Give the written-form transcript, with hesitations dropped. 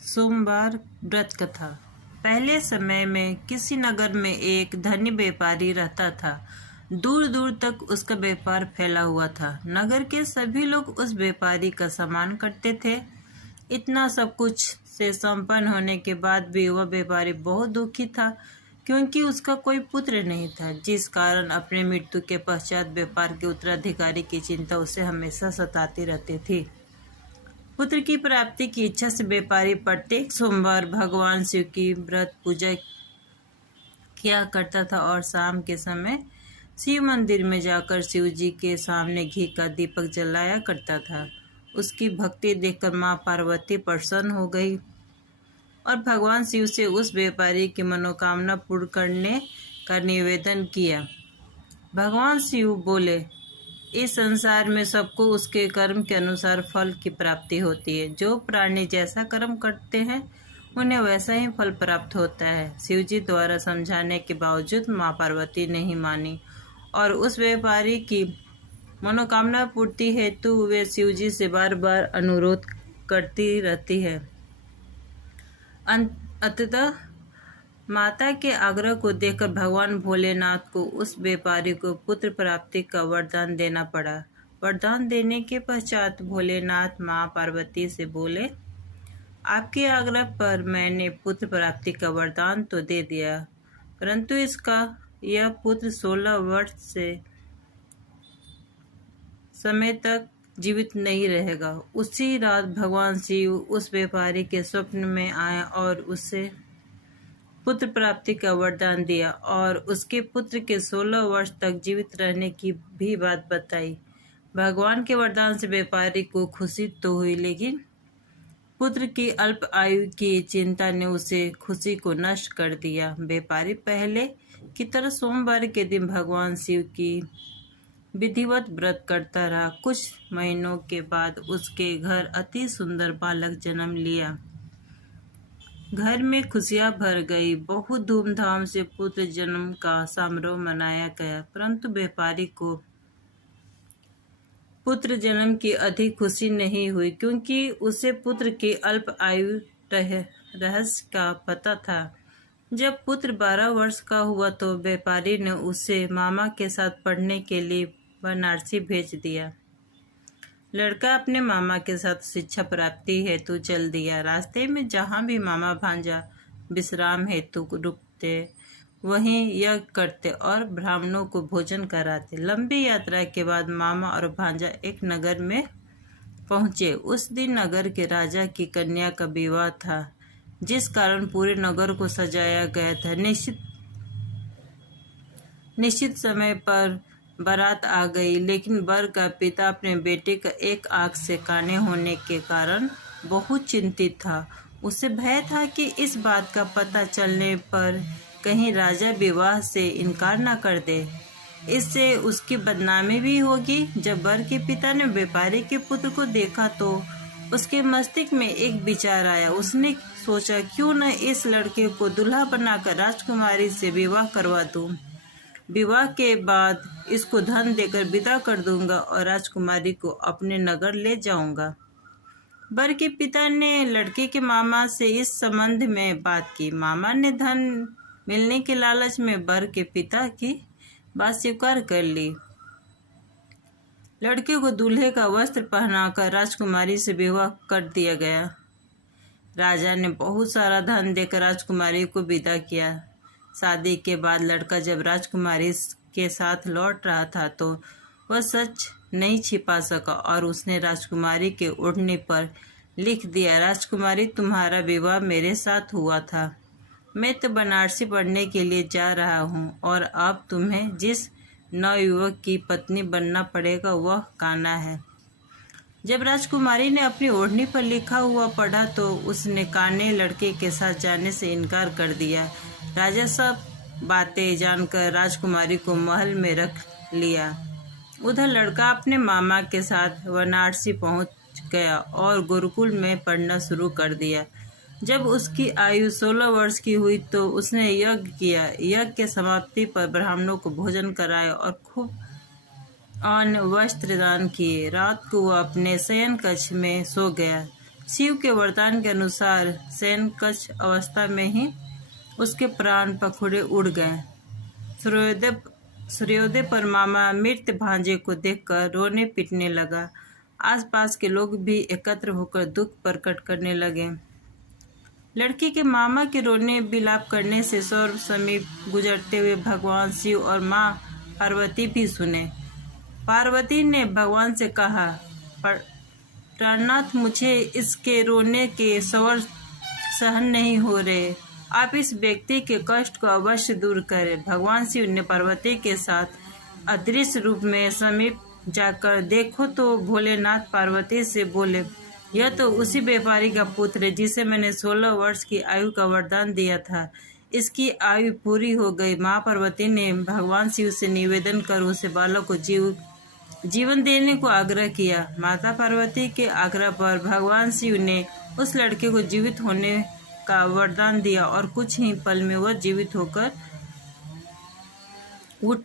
सोमवार व्रत कथा। पहले समय में किसी नगर में एक धनी व्यापारी रहता था। दूर दूर तक उसका व्यापार फैला हुआ था। नगर के सभी लोग उस व्यापारी का सम्मान करते थे। इतना सब कुछ से संपन्न होने के बाद भी वह व्यापारी बहुत दुखी था, क्योंकि उसका कोई पुत्र नहीं था, जिस कारण अपने मृत्यु के पश्चात व्यापार के उत्तराधिकारी की चिंता उसे हमेशा सताती रहती थी। पुत्र की प्राप्ति की इच्छा से व्यापारी प्रत्येक सोमवार भगवान शिव की व्रत पूजा किया करता था और शाम के समय शिव मंदिर में जाकर शिव जी के सामने घी का दीपक जलाया करता था। उसकी भक्ति देखकर मां पार्वती प्रसन्न हो गई और भगवान शिव से उस व्यापारी की मनोकामना पूर्ण करने का निवेदन किया। भगवान शिव बोले, इस संसार में सबको उसके कर्म के अनुसार फल की प्राप्ति होती है। जो प्राणी जैसा कर्म करते हैं उन्हें वैसा ही फल प्राप्त होता है। शिवजी द्वारा समझाने के बावजूद मां पार्वती नहीं मानी और उस व्यापारी की मनोकामना पूर्ति हेतु वे शिवजी से बार बार अनुरोध करती रहती है। अंततः माता के आग्रह को देखकर भगवान भोलेनाथ को उस व्यापारी को पुत्र प्राप्ति का वरदान देना पड़ा। वरदान देने के पश्चात भोलेनाथ मां पार्वती से बोले, आपके आग्रह पर मैंने पुत्र प्राप्ति का वरदान तो दे दिया, परंतु इसका यह पुत्र 16 वर्ष से समय तक जीवित नहीं रहेगा। उसी रात भगवान शिव उस व्यापारी के स्वप्न में आए और उससे पुत्र प्राप्ति का वरदान दिया और उसके पुत्र के 16 वर्ष तक जीवित रहने की भी बात बताई। भगवान के वरदान से व्यापारी को खुशी तो हुई, लेकिन पुत्र की अल्प आयु की चिंता ने उसे खुशी को नष्ट कर दिया। व्यापारी पहले की तरह सोमवार के दिन भगवान शिव की विधिवत व्रत करता रहा। कुछ महीनों के बाद उसके घर अति सुंदर बालक जन्म लिया। घर में खुशियां भर गई। बहुत धूमधाम से पुत्र जन्म का समारोह मनाया गया, परंतु व्यापारी को पुत्र जन्म की अधिक खुशी नहीं हुई, क्योंकि उसे पुत्र की अल्प आयु रहस्य का पता था। जब पुत्र 12 वर्ष का हुआ तो व्यापारी ने उसे मामा के साथ पढ़ने के लिए बनारसी भेज दिया। लड़का अपने मामा के साथ शिक्षा प्राप्ति हेतु चल दिया। रास्ते में जहाँ भी मामा भांजा विश्राम हेतु रुकते, वहीं यज्ञ करते और ब्राह्मणों को भोजन कराते। लंबी यात्रा के बाद मामा और भांजा एक नगर में पहुँचे। उस दिन नगर के राजा की कन्या का विवाह था, जिस कारण पूरे नगर को सजाया गया था। निश्चित समय पर बारात आ गई, लेकिन वर का पिता अपने बेटे का एक आंख से काने होने के कारण बहुत चिंतित था। उसे भय था कि इस बात का पता चलने पर कहीं राजा विवाह से इनकार न कर दे, इससे उसकी बदनामी भी होगी। जब वर के पिता ने व्यापारी के पुत्र को देखा तो उसके मस्तिष्क में एक विचार आया। उसने सोचा, क्यों न इस लड़के को दूल्हा बनाकर राजकुमारी से विवाह करवा दूं। विवाह के बाद इसको धन देकर विदा कर दूंगा और राजकुमारी को अपने नगर ले जाऊंगा। वर के पिता ने लड़के के मामा से इस संबंध में बात की। मामा ने धन मिलने के लालच में वर के पिता की बात स्वीकार कर ली। लड़के को दूल्हे का वस्त्र पहनाकर राजकुमारी से विवाह कर दिया गया। राजा ने बहुत सारा धन देकर राजकुमारी को विदा किया। शादी के बाद लड़का जब राजकुमारी के साथ लौट रहा था तो वह सच नहीं छिपा सका और उसने राजकुमारी के ओढ़ने पर लिख दिया, राजकुमारी तुम्हारा विवाह मेरे साथ हुआ था। मैं तो बनारसी पढ़ने के लिए जा रहा हूँ और अब तुम्हें जिस नवयुवक की पत्नी बनना पड़ेगा वह कान्हा है। जब राजकुमारी ने अपनी ओढ़नी पर लिखा हुआ पढ़ा तो उसने कान्हे लड़के के साथ जाने से इनकार कर दिया। राजा सब बातें जानकर राजकुमारी को महल में रख लिया। उधर लड़का अपने मामा के साथ वाराणसी पहुंच गया और गुरुकुल में पढ़ना शुरू कर दिया। जब उसकी आयु 16 वर्ष की हुई तो उसने यज्ञ किया। यज्ञ के समाप्ति पर ब्राह्मणों को भोजन कराया और खूब अन्न वस्त्र दान किए। रात को वह अपने शयन कक्ष में सो गया। शिव के वरदान के अनुसार शयनकक्ष अवस्था में ही उसके प्राण पखुड़े उड़ गए। सूर्योदय पर मामा मृत भांजे को देखकर रोने पीटने लगा। आसपास के लोग भी एकत्र होकर दुख प्रकट करने लगे। लड़की के मामा के रोने बिलाप करने से स्वर्ग समीप गुजरते हुए भगवान शिव और माँ पार्वती भी सुने। पार्वती ने भगवान से कहा, प्राणनाथ, मुझे इसके रोने के स्वर सहन नहीं हो रहे। आप इस व्यक्ति के कष्ट को अवश्य दूर करें। भगवान शिव ने पार्वती के साथ अदृश्य रूप में समीप जाकर देखो तो भोलेनाथ पार्वती से बोले, यह तो उसी व्यापारी का पुत्र है जिसे मैंने 16 वर्ष की आयु का वरदान दिया था। इसकी आयु पूरी हो गई। माँ पार्वती ने भगवान शिव से निवेदन कर उसे बालक को जीवन देने को आग्रह किया। माता पार्वती के आग्रह पर भगवान शिव ने उस लड़के को जीवित होने का वरदान दिया और कुछ ही पल में वह जीवित होकर उठ